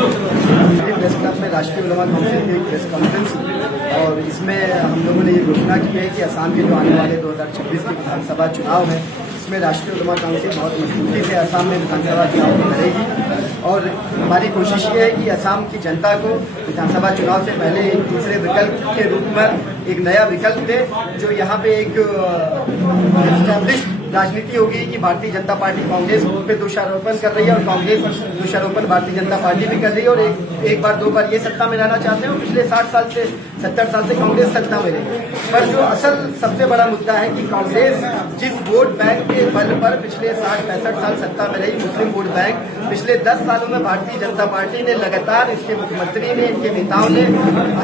Press club में राष्ट्रीय उलमा काउंसिल की प्रेस कॉन्फ्रेंस और इसमें हम लोगों ने ये घोषणा की है कि असम के जो आने वाले 2026 के विधानसभा चुनाव है इसमें राष्ट्रीय उलमा काउंसिल बहुत मजबूती से असम में विधानसभा चुनाव लड़ेगी और हमारी कोशिश ये है कि असम की जनता को विधानसभा चुनाव से पहले एक दूसरे विकल्प के रूप में एक नया विकल्प दे जो यहाँ पे एक एस्टैब्लिश्ड राजनीति होगी कि भारतीय जनता पार्टी कांग्रेस पे दोषारोपण कर रही है और कांग्रेस दोषारोपण भारतीय जनता पार्टी भी कर रही है और एक बार दो बार ये सत्ता में रहना चाहते हैं और पिछले 60 साल से 70 साल से कांग्रेस सत्ता में रही। पर जो असल सबसे बड़ा मुद्दा है कि कांग्रेस जिस वोट बैंक के बल पर पिछले 60-65 साल सत्ता में रही, मुस्लिम वोट बैंक, पिछले 10 सालों में भारतीय जनता पार्टी ने लगातार, इसके मुख्यमंत्री ने, इनके नेताओं ने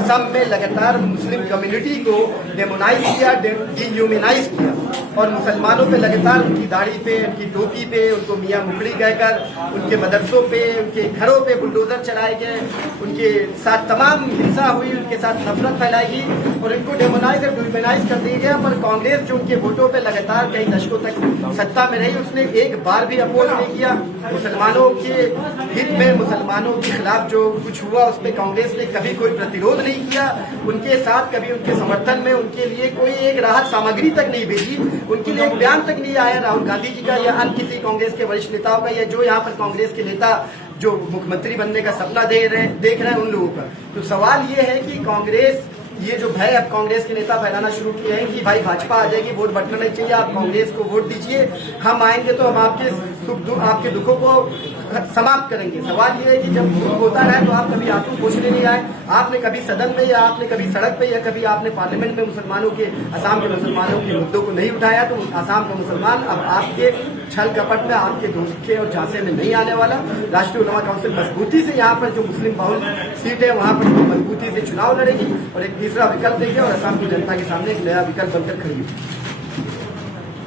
असम में लगातार मुस्लिम कम्युनिटी को डेमोनाइज किया, डिह्यूमनाइज किया और मुसलमानों पे लगातार उनकी दाढ़ी पे, उनकी टोपी पे, उनको मियाँ मुखड़ी कहकर, उनके मदरसों पे, उनके घरों पे बुलडोजर चलाए गए, उनके साथ तमाम हिंसा हुई, उनके साथ नफरत फैलाई गई और इनको डेमोनाइज और डिह्यूमनाइज कर दिया गया। पर कांग्रेस जो उनके वोटों पे लगातार कई दशकों तक सत्ता में रही, उसने एक बार भी अपोज नहीं किया। मुसलमानों के हित में, मुसलमानों के खिलाफ जो कुछ हुआ उस पर कांग्रेस ने कभी कोई प्रतिरोध नहीं किया, उनके साथ कभी उनके समर्थन में उनके लिए कोई एक राहत सामग्री तक नहीं भेजी, उनके लिए एक बयान तक नहीं आया राहुल गांधी जी का या अन्य किसी कांग्रेस के वरिष्ठ नेताओं का या जो यहाँ पर कांग्रेस के नेता जो मुख्यमंत्री बनने का सपना देख रहे हैं उन लोगों का। तो सवाल ये है कि कांग्रेस ये जो भय अब कांग्रेस के नेता फैलाना शुरू किए हैं कि भाई भाजपा आ जाएगी, वोट बटना नहीं चाहिए, आप कांग्रेस को वोट दीजिए, हम आएंगे तो हम आपके दुखों को समाप्त करेंगे। सवाल ये है कि जब दुख होता है तो आप कभी आंसू पोंछने नहीं आए, आपने कभी सदन में या आपने कभी सड़क पे या कभी आपने पार्लियामेंट में मुसलमानों के, असम के मुसलमानों के मुद्दों को नहीं उठाया। तो असम का मुसलमान अब आपके छल कपट में, आपके धोखे और झांसे में नहीं आने वाला। राष्ट्रीय उलमा काउंसिल मजबूती से यहाँ पर जो मुस्लिम बहुल सीट है वहाँ पर मजबूती से चुनाव लड़ेगी और एक तीसरा विकल्प देगी और असम की जनता के सामने एक नया विकल्प बनकर खड़ी होगी।